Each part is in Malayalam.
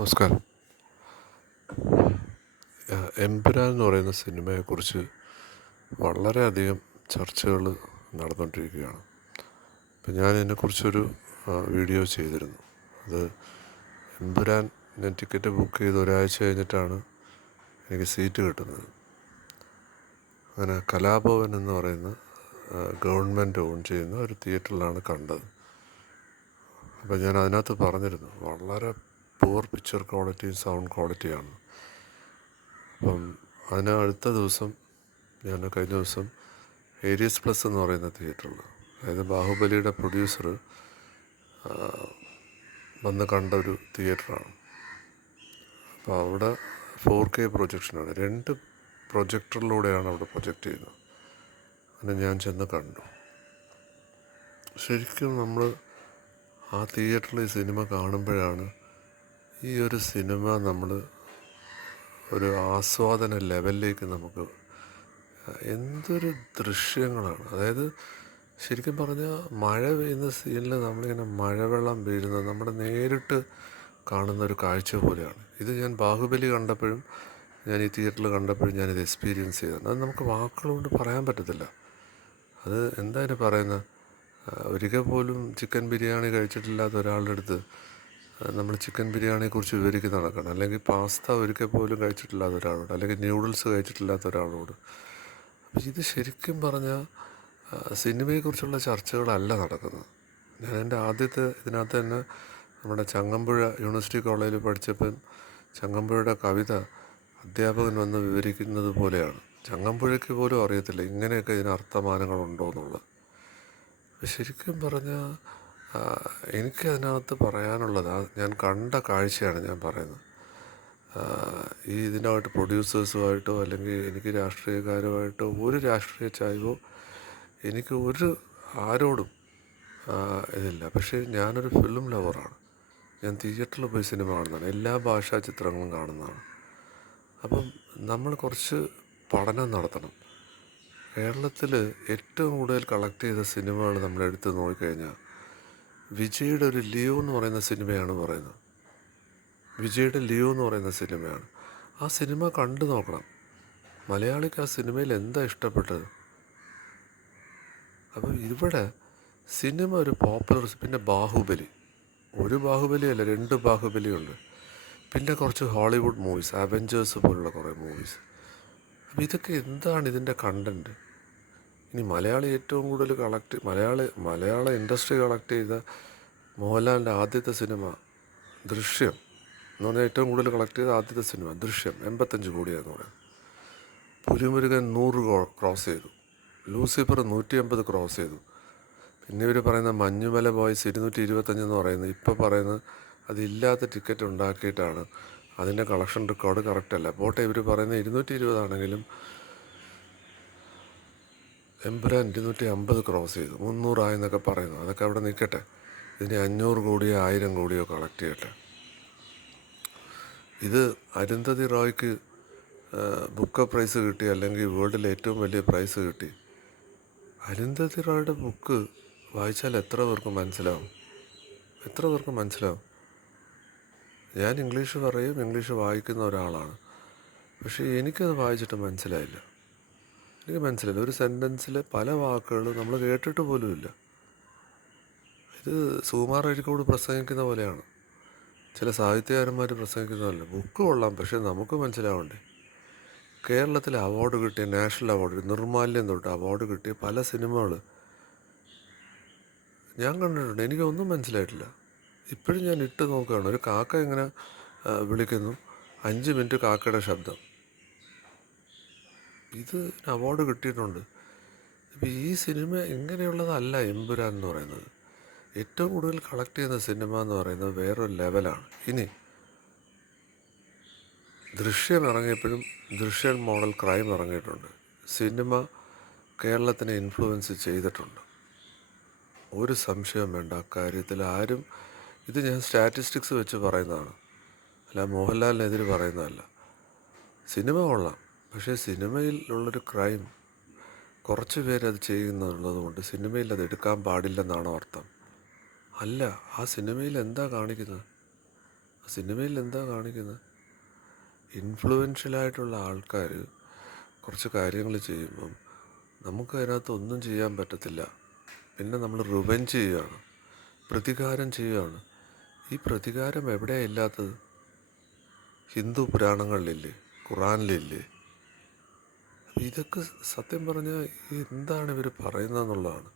നമസ്കാരം. എമ്പുരാൻ എന്ന് പറയുന്ന സിനിമയെക്കുറിച്ച് വളരെയധികം ചർച്ചകൾ നടന്നുകൊണ്ടിരിക്കുകയാണ്. ഇപ്പം ഞാൻ ഇതിനെക്കുറിച്ചൊരു വീഡിയോ ചെയ്തിരുന്നു. അത് എമ്പുരാൻ ഞാൻ ടിക്കറ്റ് ബുക്ക് ചെയ്ത് ഒരാഴ്ച കഴിഞ്ഞിട്ടാണ് എനിക്ക് സീറ്റ് കിട്ടുന്നത്. അങ്ങനെ കലാഭവൻ എന്ന് പറയുന്ന ഗവൺമെൻറ് ഓൺ ചെയ്യുന്ന ഒരു തിയേറ്ററിലാണ് കണ്ടത്. അപ്പം ഞാൻ അതിനകത്ത് പറഞ്ഞിരുന്നു വളരെ പൂർ പിക്ചർ ക്വാളിറ്റിയും സൗണ്ട് ക്വാളിറ്റിയാണ്. അപ്പം അതിന് അടുത്ത ദിവസം ഞാൻ കഴിഞ്ഞ ദിവസം ഏരിയസ് പ്ലസ് എന്ന് പറയുന്ന തിയേറ്ററിൽ, അതായത് ബാഹുബലിയുടെ പ്രൊഡ്യൂസർ വന്ന് കണ്ട ഒരു തിയേറ്ററാണ്. അപ്പോൾ അവിടെ 4K പ്രൊജക്ഷനാണ്, 2 പ്രൊജക്ടറിലൂടെയാണ് അവിടെ പ്രൊജക്റ്റ് ചെയ്യുന്നത്. അങ്ങനെ ഞാൻ ചെന്ന് കണ്ടു. ശരിക്കും നമ്മൾ ആ തിയേറ്ററിൽ ഈ സിനിമ കാണുമ്പോഴാണ് ഈ ഒരു സിനിമ നമ്മൾ ഒരു ആസ്വാദന ലെവലിലേക്ക് നമുക്ക് എന്തൊരു ദൃശ്യങ്ങളാണ്. അതായത് ശരിക്കും പറഞ്ഞാൽ മഴ പെയ്യുന്ന സീനിൽ നമ്മളിങ്ങനെ മഴവെള്ളം വീഴുന്നത് നമ്മുടെ നേരിട്ട് കാണുന്ന ഒരു കാഴ്ച പോലെയാണ്. ഇത് ഞാൻ ബാഹുബലി കണ്ടപ്പോഴും ഞാൻ ഈ തിയേറ്ററിൽ കണ്ടപ്പോഴും ഞാനിത് എക്സ്പീരിയൻസ് ചെയ്തത്. അത് നമുക്ക് വാക്കുകൾ കൊണ്ട് പറയാൻ പറ്റത്തില്ല. അത് എന്തായാലും പറയുന്നത്, ഒരിക്കൽ പോലും ചിക്കൻ ബിരിയാണി കഴിച്ചിട്ടില്ലാത്ത ഒരാളുടെ അടുത്ത് നമ്മൾ ചിക്കൻ ബിരിയാണിയെക്കുറിച്ച് വിവരിക്കുന്ന നടക്കണം, അല്ലെങ്കിൽ പാസ്ത ഒരിക്കൽ പോലും കഴിച്ചിട്ടില്ലാത്ത ഒരാളോട്, അല്ലെങ്കിൽ ന്യൂഡിൽസ് കഴിച്ചിട്ടില്ലാത്ത ഒരാളോട്. അപ്പോൾ ഇത് ശരിക്കും പറഞ്ഞാൽ സിനിമയെക്കുറിച്ചുള്ള ചർച്ചകളല്ല നടക്കുന്നത്. ഞാൻ എൻ്റെ ആദ്യത്തെ ഇതിനകത്ത് തന്നെ നമ്മുടെ ചങ്ങമ്പുഴ യൂണിവേഴ്സിറ്റി കോളേജിൽ പഠിച്ചപ്പം ചങ്ങമ്പുഴയുടെ കവിത അധ്യാപകൻ വന്ന് വിവരിക്കുന്നത് പോലെയാണ്. ചങ്ങമ്പുഴയ്ക്ക് പോലും അറിയത്തില്ല ഇങ്ങനെയൊക്കെ ഇതിന് അർത്ഥമാനങ്ങളുണ്ടോ എന്നുള്ളത്. ശരിക്കും പറഞ്ഞാൽ എനിക്കതിനകത്ത് പറയാനുള്ളത്, ഞാൻ കണ്ട കാഴ്ചയാണ് ഞാൻ പറയുന്നത്. ഈ ഇതിനായിട്ട് പ്രൊഡ്യൂസേഴ്സുമായിട്ടോ അല്ലെങ്കിൽ എനിക്ക് രാഷ്ട്രീയക്കാരുമായിട്ടോ ഒരു രാഷ്ട്രീയ ചായ്വോ എനിക്ക് ആരോടും ഇതില്ല. പക്ഷേ ഞാനൊരു ഫിലിം ലവറാണ്. ഞാൻ തിയേറ്ററിൽ പോയി സിനിമ കാണുന്നതാണ്, എല്ലാ ഭാഷാ ചിത്രങ്ങളും കാണുന്നതാണ്. അപ്പം നമ്മൾ കുറച്ച് പഠനം നടത്തണം. കേരളത്തിൽ ഏറ്റവും കൂടുതൽ കളക്ട് ചെയ്ത സിനിമകൾ നമ്മൾ എടുത്ത് നോക്കിക്കഴിഞ്ഞാൽ വിജയുടെ ഒരു ലിയോ എന്ന് പറയുന്ന സിനിമയാണ് പറയുന്നത്. വിജയുടെ ലിയോ എന്ന് പറയുന്ന സിനിമയാണ്. ആ സിനിമ കണ്ടു നോക്കണം. മലയാളിക്ക് ആ സിനിമയിൽ എന്താ ഇഷ്ടപ്പെട്ടത്? അപ്പം ഇവിടെ സിനിമ ഒരു പോപ്പുലർ, പിന്നെ ബാഹുബലി, ഒരു ബാഹുബലിയല്ല 2 ബാഹുബലിയുണ്ട്. പിന്നെ കുറച്ച് ഹോളിവുഡ് മൂവീസ്, അവഞ്ചേഴ്സ് പോലുള്ള കുറേ മൂവീസ്. അപ്പോൾ ഇതൊക്കെ എന്താണ് ഇതിൻ്റെ കണ്ടൻറ്റ്? ഇനി മലയാളി ഏറ്റവും കൂടുതൽ മലയാള ഇൻഡസ്ട്രി കളക്ട് ചെയ്ത മോഹൻലാലിൻ്റെ ആദ്യത്തെ സിനിമ ദൃശ്യം എന്ന് പറഞ്ഞാൽ ഏറ്റവും കൂടുതൽ കളക്ട് ചെയ്ത ആദ്യത്തെ സിനിമ ദൃശ്യം 85 കോടിയാന്ന് പറയുന്നത്. പുലിമുരുകൻ 100 ക്രോസ് ചെയ്തു. ലൂസിഫർ 150 ക്രോസ് ചെയ്തു. പിന്നെ ഇവർ പറയുന്ന മഞ്ഞുമല ബോയ്സ് 225 എന്ന് പറയുന്നത്, ഇപ്പോൾ പറയുന്നത് അതില്ലാത്ത ടിക്കറ്റ് ഉണ്ടാക്കിയിട്ടാണ്. അതിൻ്റെ കളക്ഷൻ റെക്കോർഡ് കറക്റ്റല്ല. പോട്ടെ, ഇവർ പറയുന്നത് 220 ആണെങ്കിലും എമ്പുരാൻ 250 ക്രോസ് ചെയ്തു, 300 ആയെന്നൊക്കെ പറയുന്നു. അതൊക്കെ അവിടെ നിൽക്കട്ടെ. ഇതിന് 500 കോടിയോ 1000 കോടിയോ കളക്ട് ചെയ്യട്ടെ. ഇത് അരുന്ധതി റോയ്ക്ക് ബുക്ക് പ്രൈസ് കിട്ടി, അല്ലെങ്കിൽ വേൾഡിലെ ഏറ്റവും വലിയ പ്രൈസ് കിട്ടി. അരുന്ധതി റോയുടെ ബുക്ക് വായിച്ചാൽ എത്ര പേർക്ക് മനസ്സിലാവും? ഞാൻ ഇംഗ്ലീഷ് പറയും, ഇംഗ്ലീഷ് വായിക്കുന്ന ഒരാളാണ്. പക്ഷേ എനിക്കത് വായിച്ചിട്ട് മനസ്സിലായില്ല. ഒരു സെൻറ്റൻസിൽ പല വാക്കുകളും നമ്മൾ കേട്ടിട്ട് പോലുമില്ല. ഇത് സുകുമാർ അഴീക്കോട് പ്രസംഗിക്കുന്ന പോലെയാണ്, ചില സാഹിത്യകാരന്മാർ പ്രസംഗിക്കുന്നതല്ല. ബുക്ക് കൊള്ളാം, പക്ഷേ നമുക്ക് മനസ്സിലാവണ്ടേ? കേരളത്തിൽ അവാർഡ് കിട്ടിയ, നാഷണൽ അവാർഡ്, നിർമ്മാല്യം തൊട്ട് അവാർഡ് കിട്ടിയ പല സിനിമകൾ ഞാൻ കണ്ടിട്ടുണ്ട്. എനിക്കൊന്നും മനസ്സിലായിട്ടില്ല. ഇപ്പോഴും ഞാൻ ഇട്ട് നോക്കുകയാണ്. ഒരു കാക്ക ഇങ്ങനെ വിളിക്കുന്നു, 5 മിനിറ്റ് കാക്കയുടെ ശബ്ദം. ഇത് അവാർഡ് കിട്ടിയിട്ടുണ്ട്. ഇപ്പോൾ ഈ സിനിമ ഇങ്ങനെയുള്ളതല്ല എമ്പുരാൻ എന്ന് പറയുന്നത്. ഏറ്റവും കൂടുതൽ കളക്ട് ചെയ്യുന്ന സിനിമ എന്ന് പറയുന്നത് വേറൊരു ലെവലാണ്. ഇനി ദൃശ്യം ഇറങ്ങിയപ്പോഴും ദൃശ്യം മോഡൽ ക്രൈം ഇറങ്ങിയിട്ടുണ്ട്. സിനിമ കേരളത്തിനെ ഇൻഫ്ലുവൻസ് ചെയ്തിട്ടുണ്ട്, ഒരു സംശയം വേണ്ട അക്കാര്യത്തിൽ. ആരും, ഇത് ഞാൻ സ്റ്റാറ്റിസ്റ്റിക്സ് വെച്ച് പറയുന്നതാണ്, അല്ല മോഹൻലാലിനെതിരെ പറയുന്നതല്ല. സിനിമ കൊള്ളാം, പക്ഷേ സിനിമയിൽ ഉള്ളൊരു ക്രൈം കുറച്ച് പേരത് ചെയ്യുന്നുള്ളത് കൊണ്ട് സിനിമയിൽ അത് എടുക്കാൻ പാടില്ലെന്നാണോ അർത്ഥം? അല്ല, ആ സിനിമയിൽ എന്താ കാണിക്കുന്നത്? സിനിമയിൽ എന്താ കാണിക്കുന്നത്? ഇൻഫ്ലുവൻഷ്യലായിട്ടുള്ള ആൾക്കാർ കുറച്ച് കാര്യങ്ങൾ ചെയ്യുമ്പം നമുക്ക് അതിനകത്ത് ഒന്നും ചെയ്യാൻ പറ്റത്തില്ല. പിന്നെ നമ്മൾ റിവെഞ്ച് ചെയ്യുകയാണ്, പ്രതികാരം ചെയ്യുകയാണ്. ഈ പ്രതികാരം എവിടെയാണ് ഇല്ലാത്തത്? ഹിന്ദു പുരാണങ്ങളിലില്ലേ, ഖുറാനിലില്ലേ? ഇതൊക്കെ സത്യം പറഞ്ഞാൽ എന്താണ് ഇവർ പറയുന്നതെന്നുള്ളതാണ്.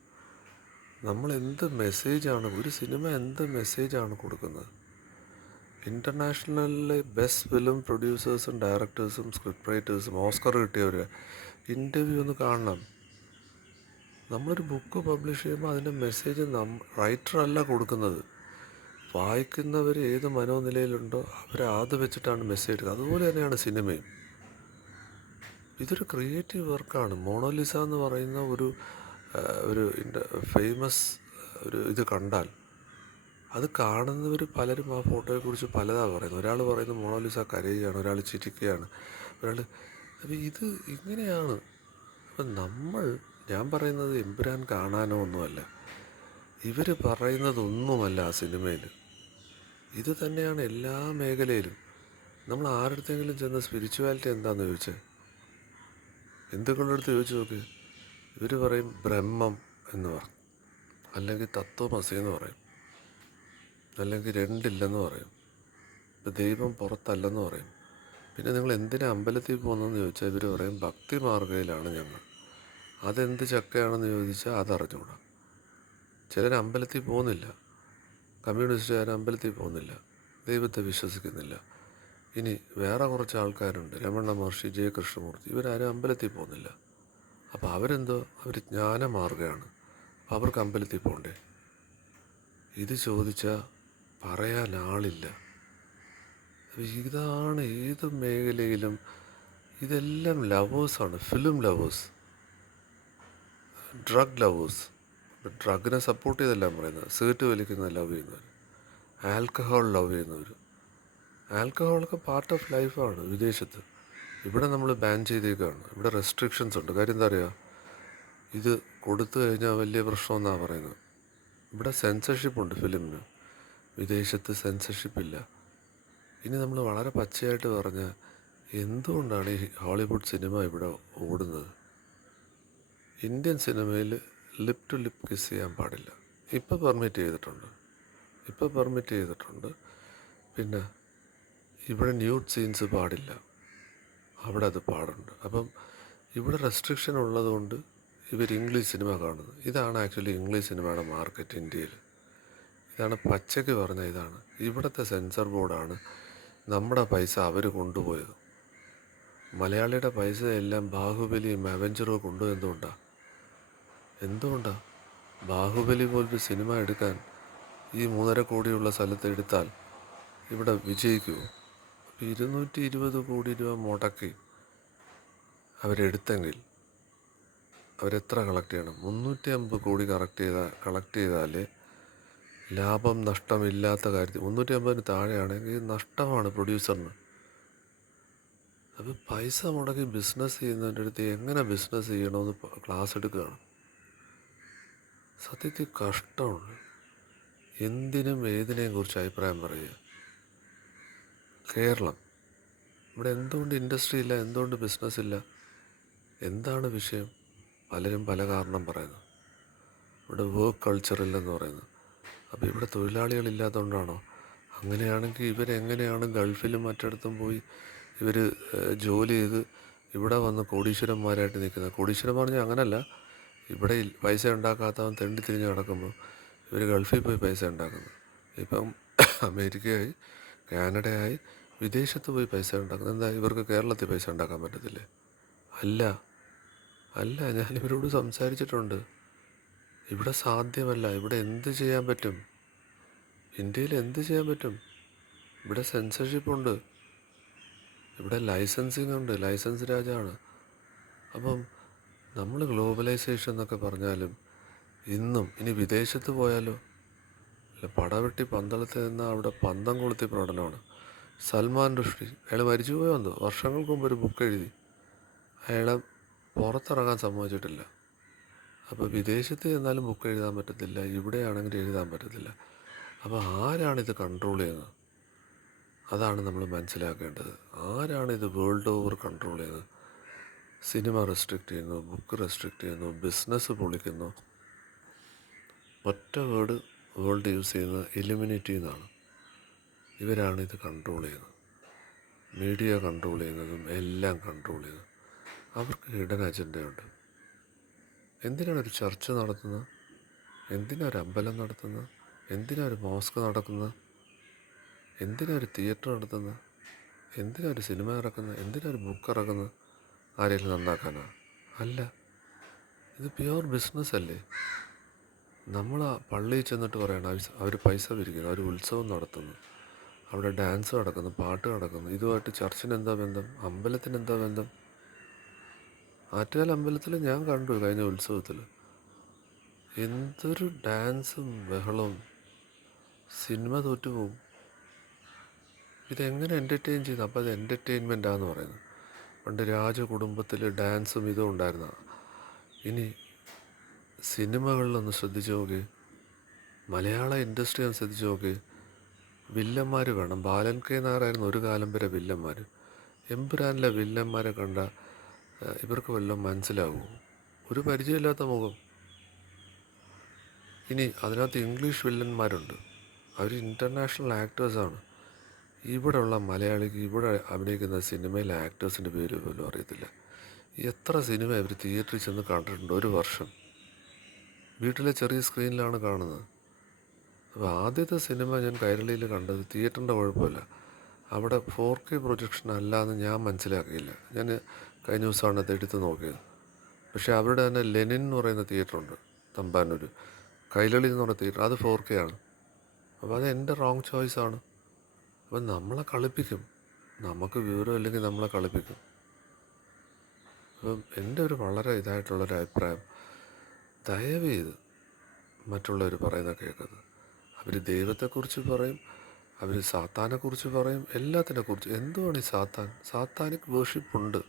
നമ്മൾ എന്ത് മെസ്സേജാണ്, ഒരു സിനിമ എന്ത് മെസ്സേജാണ് കൊടുക്കുന്നത്? ഇൻ്റർനാഷണലിലെ ബെസ്റ്റ് ഫിലിം പ്രൊഡ്യൂസേഴ്സും ഡയറക്ടേഴ്സും സ്ക്രിപ്റ്റ് റൈറ്റേഴ്സും ഓസ്കർ കിട്ടിയവർ ഇൻ്റർവ്യൂ ഒന്ന് കാണണം. നമ്മളൊരു ബുക്ക് പബ്ലിഷ് ചെയ്യുമ്പോൾ അതിൻ്റെ മെസ്സേജ് റൈറ്ററല്ല കൊടുക്കുന്നത്, വായിക്കുന്നവർ ഏത് മനോനിലയിലുണ്ടോ അവരെ അത് വെച്ചിട്ടാണ് മെസ്സേജ് എടുക്കുക. അതുപോലെ തന്നെയാണ് സിനിമയും. ഇതൊരു ക്രിയേറ്റീവ് വർക്കാണ്. മോണോലിസ എന്ന് പറയുന്ന ഒരു ഒരു ഫേമസ് ഒരു ഇത് കണ്ടാൽ അത് കാണുന്നവർ പലരും ആ ഫോട്ടോയെക്കുറിച്ച് പലതാണ് പറയുന്നത്. ഒരാൾ പറയുന്നത് മോണോലിസ കരയുകയാണ്, ഒരാൾ ചിരിക്കുകയാണ്, ഒരാൾ. അപ്പം ഇത് ഇങ്ങനെയാണ്. അപ്പം ഞാൻ പറയുന്നത് എമ്പുരാൻ കാണാനോ ഒന്നുമല്ല, ഇവർ പറയുന്നതൊന്നുമല്ല ആ സിനിമയിൽ. ഇത് തന്നെയാണ് എല്ലാ മേഖലയിലും. നമ്മൾ ആരുടെയെങ്കിലും ചെന്ന് സ്പിരിച്വാലിറ്റി എന്താണെന്ന് ചോദിച്ചേ, ഹിന്ദുക്കളുടെ അടുത്ത് ചോദിച്ചു നോക്ക്. ഇവർ പറയും ബ്രഹ്മം എന്ന് പറയും, അല്ലെങ്കിൽ തത്വമസി എന്ന് പറയും, അല്ലെങ്കിൽ രണ്ടില്ലെന്ന് പറയും, ഇപ്പം ദൈവം പുറത്തല്ലെന്ന് പറയും. പിന്നെ നിങ്ങൾ എന്തിനാ അമ്പലത്തിൽ പോകുന്നതെന്ന് ചോദിച്ചാൽ ഇവർ പറയും ഭക്തി മാർഗ്ഗയിലാണ് ഞങ്ങൾ. അതെന്ത് ചക്കയാണെന്ന് ചോദിച്ചാൽ അതറിഞ്ഞുകൂടാ. ചിലർ അമ്പലത്തിൽ പോകുന്നില്ല, കമ്മ്യൂണിസ്റ്റുകാർ അമ്പലത്തിൽ പോകുന്നില്ല, ദൈവത്തെ വിശ്വസിക്കുന്നില്ല. ഇനി വേറെ കുറച്ച് ആൾക്കാരുണ്ട്, രമണ മഹർഷി, ജെ കൃഷ്ണമൂർത്തി, ഇവരാരും അമ്പലത്തിൽ പോകുന്നില്ല. അപ്പോൾ അവരെന്തോ, അവർ ജ്ഞാനമാർഗ്ഗമാണ്. അപ്പോൾ അവർക്ക് അമ്പലത്തിൽ പോകണ്ടേ? ഇത് ചോദിച്ചാൽ പറയാൻ ആളില്ല. ഇതാണ് ഏത് മേഖലയിലും. ഇതെല്ലാം ലവേഴ്സാണ്, ഫിലിം ലവേഴ്സ്, ഡ്രഗ് ലവേഴ്സ്. ഡ്രഗിനെ സപ്പോർട്ട് ചെയ്തല്ല പറയുന്നത്. സിഗരറ്റ് വലിക്കുന്ന ലവ് ചെയ്യുന്നവർ, ആൽക്കഹോൾ ലവ് ചെയ്യുന്നവർ. ആൽക്കഹോളൊക്കെ പാർട്ട് ഓഫ് ലൈഫാണ് വിദേശത്ത്. ഇവിടെ നമ്മൾ ബാൻ ചെയ്തേക്കാണ്. ഇവിടെ റെസ്ട്രിക്ഷൻസ് ഉണ്ട്. കാര്യം എന്താ പറയുക, ഇത് കൊടുത്തു കഴിഞ്ഞാൽ വലിയ പ്രശ്നമെന്നാണ് പറയുന്നത്. ഇവിടെ സെൻസർഷിപ്പുണ്ട് ഫിലിമിന്, വിദേശത്ത് സെൻസർഷിപ്പില്ല. ഇനി നമ്മൾ വളരെ പച്ചയായിട്ട് പറഞ്ഞാൽ എന്തുകൊണ്ടാണ് ഈ ഹോളിവുഡ് സിനിമ ഇവിടെ ഓടുന്നത്? ഇന്ത്യൻ സിനിമയിൽ ലിപ് ടു ലിപ് കിസ് ചെയ്യാൻ പാടില്ല. ഇപ്പോൾ പെർമിറ്റ് ചെയ്തിട്ടുണ്ട്. പിന്നെ ഇവിടെ ന്യൂഡ് സീൻസ് പാടില്ല, അവിടെ അത് പാടുണ്ട്. അപ്പം ഇവിടെ റെസ്ട്രിക്ഷൻ ഉള്ളതുകൊണ്ട് ഇവർ ഇംഗ്ലീഷ് സിനിമ കാണുന്നത്. ഇതാണ് ആക്ച്വലി ഇംഗ്ലീഷ് സിനിമയുടെ മാർക്കറ്റ് ഇന്ത്യയിൽ. ഇതാണ് പച്ചയ്ക്ക് പറഞ്ഞാൽ. ഇതാണ് ഇവിടുത്തെ സെൻസർ ബോർഡാണ് നമ്മുടെ പൈസ അവർ കൊണ്ടുപോയത്. മലയാളിയുടെ പൈസ എല്ലാം ബാഹുബലിയും അവഞ്ചറും കൊണ്ടുപോയത് എന്തുകൊണ്ടാണ്? ബാഹുബലി പോലൊരു സിനിമ എടുക്കാൻ ഈ 3.5 കോടിയുള്ള സ്ഥലത്ത് എടുത്താൽ ഇവിടെ വിജയിക്കുമോ? 220 കോടി രൂപ മുടക്കി അവരെടുത്തെങ്കിൽ അവരെത്ര കളക്ട് ചെയ്യണം? 350 കോടി കളക്ട് ചെയ്താൽ ലാഭം നഷ്ടമില്ലാത്ത കാര്യത്തിൽ 350 താഴെയാണെങ്കിൽ നഷ്ടമാണ് പ്രൊഡ്യൂസറിന്. അപ്പോൾ പൈസ മുടക്കി ബിസിനസ് ചെയ്യുന്നതിൻ്റെ അടുത്ത് എങ്ങനെ ബിസിനസ് ചെയ്യണമെന്ന് ക്ലാസ് എടുക്കുകയാണ്. സത്യത്തിൽ കഷ്ടമുണ്ട്. എന്തിനും ഏതിനെയും കുറിച്ച് അഭിപ്രായം പറയുക. കേരളം, ഇവിടെ എന്തുകൊണ്ട് ഇൻഡസ്ട്രി ഇല്ല, എന്തുകൊണ്ട് ബിസിനസ് ഇല്ല? എന്താണ് വിഷയം? പലരും പല കാരണം പറയുന്നു. ഇവിടെ വർക്ക് കൾച്ചർ ഇല്ലെന്ന് പറയുന്നു. അപ്പോൾ ഇവിടെ തൊഴിലാളികളില്ലാത്തതുകൊണ്ടാണോ? അങ്ങനെയാണെങ്കിൽ ഇവരെങ്ങനെയാണ് ഗൾഫിലും മറ്റിടത്തും പോയി ഇവർ ജോലി ചെയ്ത് ഇവിടെ വന്ന് കോടീശ്വരന്മാരായിട്ട് നിൽക്കുന്നത്? കോടീശ്വരൻ പറഞ്ഞാൽ അങ്ങനല്ല, ഇവിടെ പൈസ ഉണ്ടാക്കാത്തവൻ തെണ്ടി തിരിഞ്ഞ് നടക്കുമ്പോൾ ഇവർ ഗൾഫിൽ പോയി പൈസ ഉണ്ടാക്കുന്നു. ഇപ്പം അമേരിക്കയായി, കാനഡയായി, വിദേശത്ത് പോയി പൈസ ഉണ്ടാക്കുന്നത്. എന്താ ഇവർക്ക് കേരളത്തിൽ പൈസ ഉണ്ടാക്കാൻ പറ്റത്തില്ലേ? അല്ല, ഞാനിവരോട് സംസാരിച്ചിട്ടുണ്ട്. ഇവിടെ സാധ്യമല്ല. ഇവിടെ എന്ത് ചെയ്യാൻ പറ്റും? ഇന്ത്യയിൽ എന്ത് ചെയ്യാൻ പറ്റും? ഇവിടെ സെൻസർഷിപ്പുണ്ട്, ഇവിടെ ലൈസൻസിങ് ഉണ്ട്, ലൈസൻസ് രാജാണ്. അപ്പം നമ്മൾ ഗ്ലോബലൈസേഷൻ എന്നൊക്കെ പറഞ്ഞാലും ഇന്നും ഇനി വിദേശത്ത് പോയാലോ? അല്ല, പടവെട്ടി പന്തളത്ത് നിന്നാൽ അവിടെ പന്തം കൊളുത്തി പ്രകടനമാണ്. സൽമാൻ റുഷ്ടി, അയാൾ മരിച്ചു പോയോ? വർഷങ്ങൾക്ക് മുമ്പ് ഒരു ബുക്ക് എഴുതി, അയാളെ പുറത്തിറങ്ങാൻ സമ്മതിച്ചിട്ടില്ല. അപ്പോൾ വിദേശത്ത് ചെന്നാലും ബുക്ക് എഴുതാൻ പറ്റത്തില്ല, ഇവിടെയാണെങ്കിൽ എഴുതാൻ പറ്റത്തില്ല. അപ്പോൾ ആരാണിത് കൺട്രോൾ ചെയ്യുന്നത്? അതാണ് നമ്മൾ മനസ്സിലാക്കേണ്ടത്. ആരാണ് ഇത് വേൾഡ് ഓവർ കൺട്രോൾ ചെയ്യുന്നത്? സിനിമ റെസ്ട്രിക്റ്റ് ചെയ്യുന്നു, ബുക്ക് റെസ്ട്രിക്റ്റ് ചെയ്യുന്നു, ബിസിനസ് പൊളിക്കുന്നു. ഒറ്റ വേൾഡ് യൂസ് ചെയ്യുന്നത് ഇലുമിനേറ്റി എന്നാണ്. ഇവരാണ് ഇത് കൺട്രോൾ ചെയ്യുന്നത്. മീഡിയ കൺട്രോൾ ചെയ്യുന്നതും എല്ലാം കൺട്രോൾ ചെയ്യുന്നത്. അവർക്ക് ഹിഡൻ അജണ്ടയുണ്ട്. എന്തിനാണ് ഒരു ചർച്ച നടത്തുന്നത്? എന്തിനാണ് ഒരു അമ്പലം നടത്തുന്നത്? എന്തിനാണ് ഒരു മോസ്ക് നടക്കുന്നത്? എന്തിനാണ് ഒരു തിയേറ്റർ നടത്തുന്നത്? എന്തിനാണ് ഒരു സിനിമ ഇറക്കുന്നത്? എന്തിനാണ് ഒരു ബുക്ക് ഇറക്കുന്നത്? ആരെങ്കിലും നന്നാക്കാനാ? അല്ല, ഇത് പ്യുവർ ബിസിനസ് അല്ലേ? നമ്മൾ ആ പള്ളിയിൽ ചെന്നിട്ട് പറയണം അവർ പൈസ പിരിക്കുന്നു, അവർ ഉത്സവം നടത്തുന്നു, അവിടെ ഡാൻസ് നടക്കുന്നു, പാട്ട് നടക്കുന്നു. ഇതുമായിട്ട് ചർച്ചിന് എന്താ ബന്ധം? അമ്പലത്തിന് എന്താ ബന്ധം? ആറ്റുകാൽ അമ്പലത്തിൽ ഞാൻ കണ്ടു കഴിഞ്ഞ ഉത്സവത്തിൽ എന്തൊരു ഡാൻസും ബഹളവും. സിനിമ തോറ്റുപോകും. ഇതെങ്ങനെ എൻ്റർടൈൻ ചെയ്തു? അപ്പോൾ അത് എൻ്റർടൈൻമെൻറ്റാന്ന് പറയുന്നത്. പണ്ട് രാജകുടുംബത്തിൽ ഡാൻസും ഇതും ഉണ്ടായിരുന്ന. ഇനി സിനിമകളിലൊന്ന് ശ്രദ്ധിച്ച് നോക്കി, മലയാള ഇൻഡസ്ട്രി ഒന്ന് ശ്രദ്ധിച്ച് നോക്കി. വില്ലന്മാർ വേണം. ബാലൻ കെ നായരായിരുന്നു ഒരു കാലം വരെ വില്ലന്മാർ. എമ്പുരാനിലെ വില്ലന്മാരെ കണ്ട ഇവർക്ക് വല്ലതും മനസ്സിലാകുമോ? ഒരു പരിചയമില്ലാത്ത മുഖം. ഇനി അതിനകത്ത് ഇംഗ്ലീഷ് വില്ലന്മാരുണ്ട്. അവർ ഇൻ്റർനാഷണൽ ആക്ടേഴ്സാണ്. ഇവിടെയുള്ള മലയാളിക്ക് ഇവിടെ അഭിനയിക്കുന്ന സിനിമയിലെ ആക്ടേഴ്സിൻ്റെ പേര് പോലും അറിയത്തില്ല. എത്ര സിനിമ ഇവർ തിയേറ്ററിൽ ചെന്ന് കണ്ടിട്ടുണ്ട് ഒരു വർഷം? വീട്ടിലെ ചെറിയ സ്ക്രീനിലാണ് കാണുന്നത്. അപ്പോൾ ആദ്യത്തെ സിനിമ ഞാൻ കൈരളിയിൽ കണ്ടത് തിയേറ്ററിൻ്റെ കുഴപ്പമില്ല, അവിടെ 4K പ്രൊജക്ഷൻ അല്ലാന്ന് ഞാൻ മനസ്സിലാക്കിയില്ല. ഞാൻ കഴിഞ്ഞ ദിവസമാണ് അത് എടുത്ത് നോക്കിയത്. പക്ഷേ അവരുടെ തന്നെ ലെനിൻ എന്ന് പറയുന്ന തിയേറ്ററുണ്ട് തമ്പാനൂർ, കൈരളി എന്ന് പറയുന്ന തിയേറ്റർ, അത് 4K ആണ്. അപ്പോൾ അത് എൻ്റെ റോങ് ചോയ്സാണ്. അപ്പം നമ്മളെ കളിപ്പിക്കും. നമുക്ക് വിവരം ഇല്ലെങ്കിൽ നമ്മളെ കളിപ്പിക്കും. അപ്പം എൻ്റെ ഒരു വളരെ ഇതായിട്ടുള്ളൊരു അഭിപ്രായം, ദയവ് ചെയ്ത് മറ്റുള്ളവർ പറയുന്ന കേൾക്കുന്നത്. അവർ ദൈവത്തെക്കുറിച്ച് പറയും, അവർ സാത്താനെക്കുറിച്ച് പറയും, എല്ലാത്തിനെക്കുറിച്ച്. എന്തുവാണ് ഈ സാത്താനിക് വേർഷിപ്പുണ്ട്.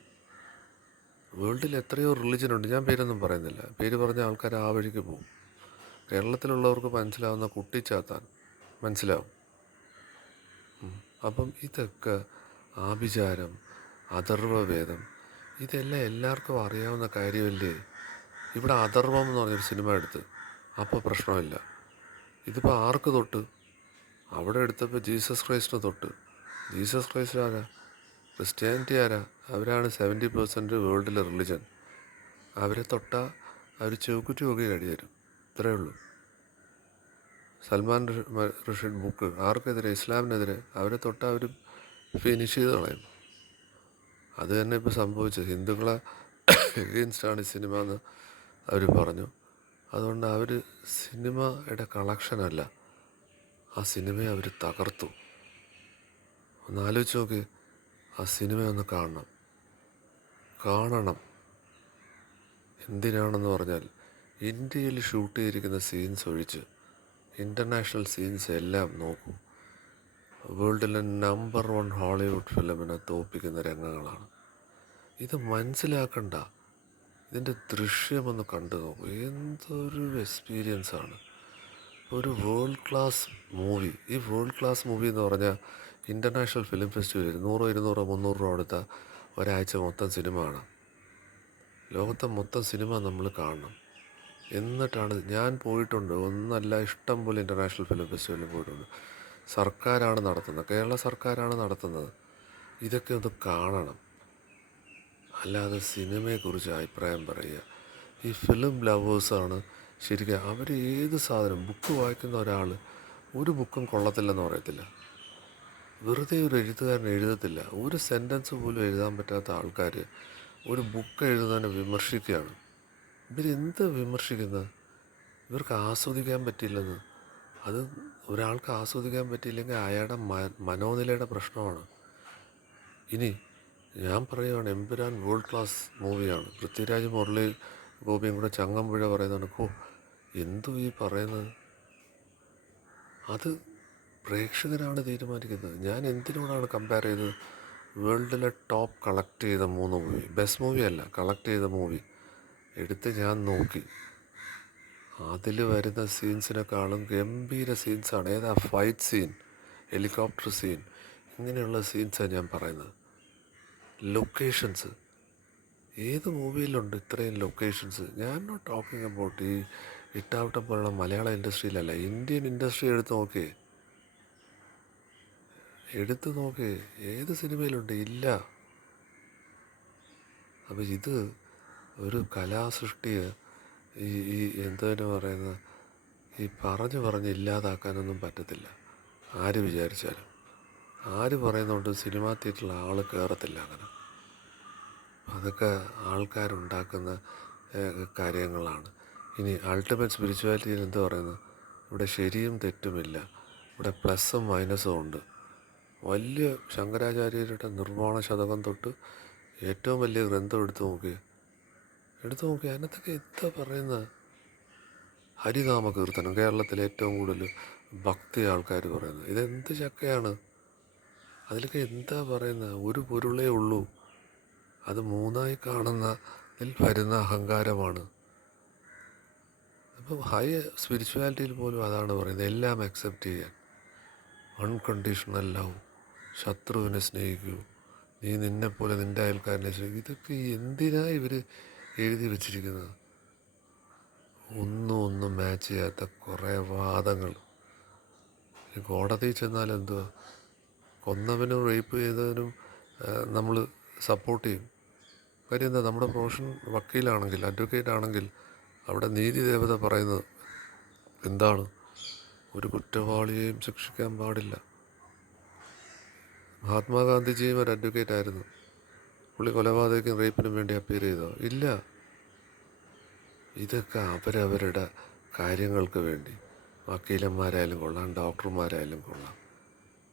വേൾഡിൽ എത്രയോ റിലിജനുണ്ട്. ഞാൻ പേരൊന്നും പറയുന്നില്ല, പേര് പറഞ്ഞ ആൾക്കാർ ആ വഴിക്ക് പോകും. കേരളത്തിലുള്ളവർക്ക് മനസ്സിലാവുന്ന കുട്ടിച്ചാത്താൻ മനസ്സിലാവും. അപ്പം ഇതൊക്കെ ആഭിചാരം, അഥർവവേദം, ഇതെല്ലാം എല്ലാവർക്കും അറിയാവുന്ന കാര്യമല്ലേ? ഇവിടെ അഥർവം എന്ന് പറഞ്ഞൊരു സിനിമ എടുത്ത് അപ്പോൾ പ്രശ്നമില്ല. ഇതിപ്പോൾ ആർക്ക് തൊട്ട്? അവിടെ എടുത്തപ്പോൾ ജീസസ് ക്രൈസ്റ്റിന് തൊട്ട്. ജീസസ് ക്രൈസ്റ്റ് ആരാ? ക്രിസ്ത്യാനിറ്റി ആരാ? അവരാണ് 70% വേൾഡിലെ റിലിജൻ. അവരെ തൊട്ടാൽ അവർ ചെവുക്കുറ്റി നോക്കി കഴിയരും. ഇത്രയേ ഉള്ളൂ. സൽമാൻ റുഷ്ദി ബുക്ക് ആർക്കെതിരെ? ഇസ്ലാമിനെതിരെ. അവരെ തൊട്ടാൽ അവർ ഫിനിഷ് ചെയ്ത് കളയും. അത് തന്നെ ഇപ്പോൾ സംഭവിച്ചത്. ഹിന്ദുക്കളെ എഗെയിൻസ്റ്റാണ് ഈ സിനിമ എന്ന് അവർ പറഞ്ഞു. അതുകൊണ്ട് അവർ സിനിമയുടെ കളക്ഷനല്ല, ആ സിനിമയെ അവർ തകർത്തു. ഒന്ന് ആലോചിച്ച് നോക്കി. ആ സിനിമയൊന്ന് കാണണം. എന്തിനാണെന്ന് പറഞ്ഞാൽ ഇന്ത്യയിൽ ഷൂട്ട് ചെയ്തിരിക്കുന്ന സീൻസ് ഒഴിച്ച് ഇൻ്റർനാഷണൽ സീൻസ് എല്ലാം നോക്കൂ. വേൾഡിലെ നമ്പർ 1 ഹോളിവുഡ് ഫിലിമിനെ തോൽപ്പിക്കുന്ന രംഗങ്ങളാണ്. ഇത് മനസ്സിലാക്കണ്ട. ഇതിൻ്റെ ദൃശ്യമൊന്ന് കണ്ടു നോക്കൂ. എന്തൊരു എക്സ്പീരിയൻസാണ്. ഒരു വേൾഡ് ക്ലാസ് മൂവി. ഈ വേൾഡ് ക്ലാസ് മൂവി എന്ന് പറഞ്ഞാൽ ഇൻ്റർനാഷണൽ ഫിലിം ഫെസ്റ്റിവലിൽ 100, 200, 300 രൂപ കൊടുത്ത ഒരാഴ്ച മൊത്തം സിനിമ കാണാം. ലോകത്തെ മൊത്തം സിനിമ നമ്മൾ കാണണം. എന്നിട്ടാണ് ഞാൻ പോയിട്ടുണ്ട്. ഒന്നല്ല, ഇഷ്ടം പോലെ ഇൻ്റർനാഷണൽ ഫിലിം ഫെസ്റ്റിവലിൽ പോയിട്ടുണ്ട്. സർക്കാരാണ് നടത്തുന്നത്, കേരള സർക്കാരാണ് നടത്തുന്നത്. ഇതൊക്കെ ഒന്ന് കാണണം. അല്ലാതെ സിനിമയെക്കുറിച്ച് അഭിപ്രായം പറയുക. ഈ ഫിലിം ലവേഴ്സാണ് ശരിക്കും. അവർ ഏത് സാധനം, ബുക്ക് വായിക്കുന്ന ഒരാൾ ഒരു ബുക്കും കൊള്ളത്തില്ലെന്ന് പറയത്തില്ല. വെറുതെ ഒരു എഴുത്തുകാരൻ എഴുതത്തില്ല. ഒരു സെൻറ്റൻസ് പോലും എഴുതാൻ പറ്റാത്ത ആൾക്കാർ ഒരു ബുക്ക് എഴുതുന്നതിനെ വിമർശിക്കുകയാണ്. ഇവരെന്ത് വിമർശിക്കുന്നത്? ഇവർക്ക് ആസ്വദിക്കാൻ പറ്റില്ലെന്ന്. അത് ഒരാൾക്ക് ആസ്വദിക്കാൻ പറ്റിയില്ലെങ്കിൽ അയാളുടെ മനോനിലയുടെ പ്രശ്നമാണ്. ഇനി ഞാൻ പറയുകയാണ്, എമ്പുരാൻ വേൾഡ് ക്ലാസ് മൂവിയാണ്. പൃഥ്വിരാജ്, മുരളി ഗോപിയും കൂടെ ചങ്ങമ്പുഴ പറയുന്നതാണ്. എന്തു ഈ പറയുന്നത്? അത് പ്രേക്ഷകരാണ് തീരുമാനിക്കുന്നത്. ഞാൻ എന്തിനോടാണ് കമ്പയർ ചെയ്തത്? വേൾഡിലെ ടോപ്പ് കളക്ട് ചെയ്ത 3 മൂവി, ബെസ്റ്റ് മൂവി അല്ല, കളക്ട് ചെയ്ത മൂവി എടുത്ത് ഞാൻ നോക്കി. അതിൽ വരുന്ന സീൻസിനെക്കാളും ഗംഭീര സീൻസാണ്. ഏതാ? ഫൈറ്റ് സീൻ, ഹെലികോപ്റ്റർ സീൻ, ഇങ്ങനെയുള്ള സീൻസാണ് ഞാൻ പറയുന്നത്. ലൊക്കേഷൻസ് ഏത് മൂവിയിലുണ്ട് ഇത്രയും ലൊക്കേഷൻസ്? ഞാൻ നോട്ട് ടോക്കിംഗ് അബൌട്ട് ഈ ഇട്ടാവട്ടം പോലുള്ള മലയാള ഇൻഡസ്ട്രിയിലല്ല, ഇന്ത്യൻ ഇൻഡസ്ട്രി എടുത്തു നോക്കേ, ഏത് സിനിമയിലുണ്ട്? ഇല്ല. അപ്പോൾ ഇത് ഒരു കലാസൃഷ്ടിയെ ഈ ഈ എന്തിനു പറയുന്ന ഈ പറഞ്ഞ് ഇല്ലാതാക്കാനൊന്നും പറ്റത്തില്ല. ആര് വിചാരിച്ചാലും, ആര് പറയുന്നുണ്ട് സിനിമാ തിയേറ്ററിൽ ആൾ കയറത്തില്ല അങ്ങനെ. അതൊക്കെ ആൾക്കാരുണ്ടാക്കുന്ന കാര്യങ്ങളാണ്. ഇനി അൾട്ടിമേറ്റ് സ്പിരിച്വാലിറ്റിയിൽ എന്ത് പറയുന്നു? ഇവിടെ ശരിയും തെറ്റുമില്ല, ഇവിടെ പ്ലസ്സും മൈനസും ഉണ്ട്. വലിയ ശങ്കരാചാര്യരുടെ നിർവ്വാണ ശതകം തൊട്ട് ഏറ്റവും വലിയ ഗ്രന്ഥം എടുത്തു നോക്കി അതിനകത്തൊക്കെ എന്താ പറയുന്നത്? ഹരിനാമ കീർത്തനം, കേരളത്തിലെ ഏറ്റവും കൂടുതൽ ഭക്തി ആൾക്കാർ പറയുന്നത്. ഇതെന്ത് ചക്കയാണ്? അതിലൊക്കെ എന്താ പറയുന്നത്? ഒരു പൊരുളേ ഉള്ളൂ, അത് മൂന്നായി കാണുന്നതിൽ വരുന്ന അഹങ്കാരമാണ്. അപ്പം ഹൈ സ്പിരിച്വാലിറ്റിയിൽ പോലും അതാണ് പറയുന്നത്, എല്ലാം അക്സെപ്റ്റ് ചെയ്യാൻ, അൺകണ്ടീഷണൽ ലവ്, ശത്രുവിനെ സ്നേഹിക്കൂ, നീ നിന്നെപ്പോലെ നിൻ്റെ അയൽക്കാരനെ സ്നേഹിക്കൂ. ഇതൊക്കെ എന്തിനാ ഇവർ എഴുതി വച്ചിരിക്കുന്നത്? ഒന്നും മാച്ച് ചെയ്യാത്ത കുറേ വാദങ്ങൾ. കോടതിയിൽ ചെന്നാൽ എന്തുവാ? കൊന്നവനും റേപ്പ് ചെയ്തവനും നമ്മൾ സപ്പോർട്ട് ചെയ്യും. കാര്യം എന്താ? നമ്മുടെ പ്രൊഫഷൻ വക്കീലാണെങ്കിൽ, അഡ്വക്കേറ്റ് ആണെങ്കിൽ അവിടെ നീതി ദേവത പറയുന്നത് എന്താണ്? ഒരു കുറ്റവാളിയെയും ശിക്ഷിക്കാൻ പാടില്ല. മഹാത്മാഗാന്ധിജിയും ഒരു അഡ്വക്കേറ്റ് ആയിരുന്നു. പുള്ളി കൊലപാതകക്കും റേപ്പിനും വേണ്ടി അപ്പീൽ ചെയ്തോ? ഇല്ല. ഇതൊക്കെ അവരവരുടെ കാര്യങ്ങൾക്ക് വേണ്ടി, വക്കീലന്മാരായാലും കൊള്ളാം, ഡോക്ടർമാരായാലും കൊള്ളാം,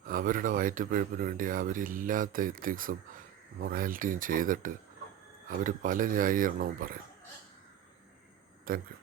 അവരുടെ വയറ്റുപിഴപ്പിന് വേണ്ടി അവരില്ലാത്ത എത്തിക്സും മൊറാലിറ്റിയും ചെയ്തിട്ട് അവർ പല ന്യായീകരണവും പറയും. Thank you.